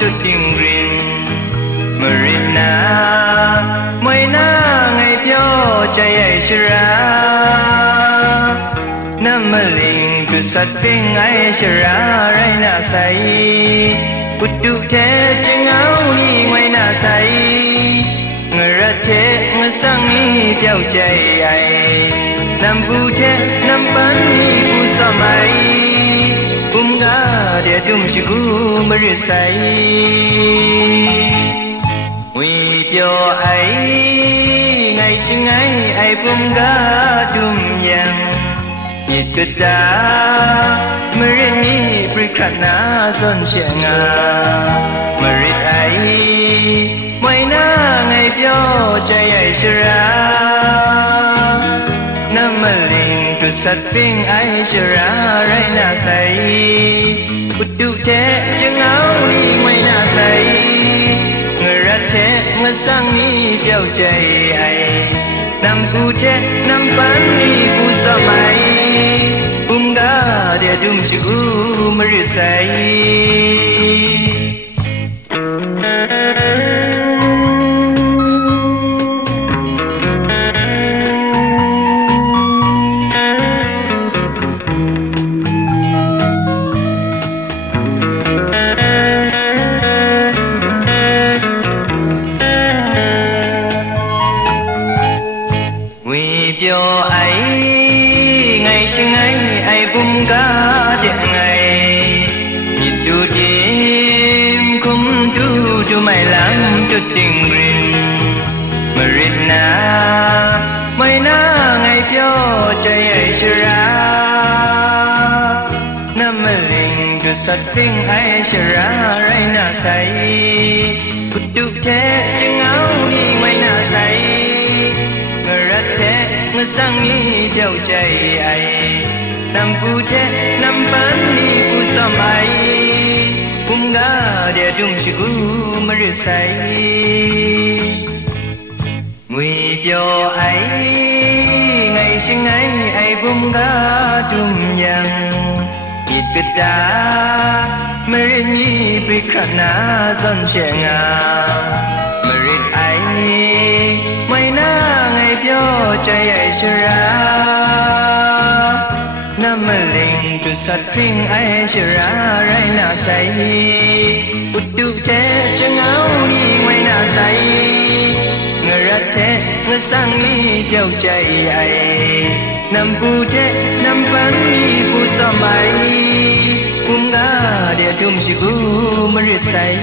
chút tình riêng Marina mỗi na ngày phiêu chạy ai ra nam linh tu sát phình ai ra rai na say bút du thế chân áo ni ngoài na say người ra thế người sang ni phiêu chạy ai nam bu thế nam ban ni bu sa mai dia tumsiku merisai Wi cho ai ngày sinh ai pun ga tum yang Nhịp kita merini prikrana son sianga Merit ai mai na ngày pyo chạy ai sira Namaling tu sát phình ai sira rai na say bút du thế chân áo ni ngoài na say người ra thế người sang ni phiêu chạy ai nam phu thế nam pan ni phu sa mai bunga dia dum sigu merisai Cho ấy ngày sinh ai bung cá điện ngày nhịp du chim không tu mày lắng chút tình riêng Marina mấy na ngày cho chạy ai ra nam linh tu sát phình ai ra rai na say bút du thế chân áo ni ngoài na say người sang ni phiêu chạy ai nam pu che nam pan ni pu sa mai bunga dia dum siku merisai nguy cho ai ngày sinh ai bunga tum yang nhịp kita merini prikrana son sianga merit ai mai na ngày phiêu chạy ai ra nam linh tu sát phình ai ra rai na say bút du thế chân áo ni ngoài na say người ra thế người sang ni phiêu chạy ai nam pu thế nam pan ni pu sa mai bunga dia tum siku merisai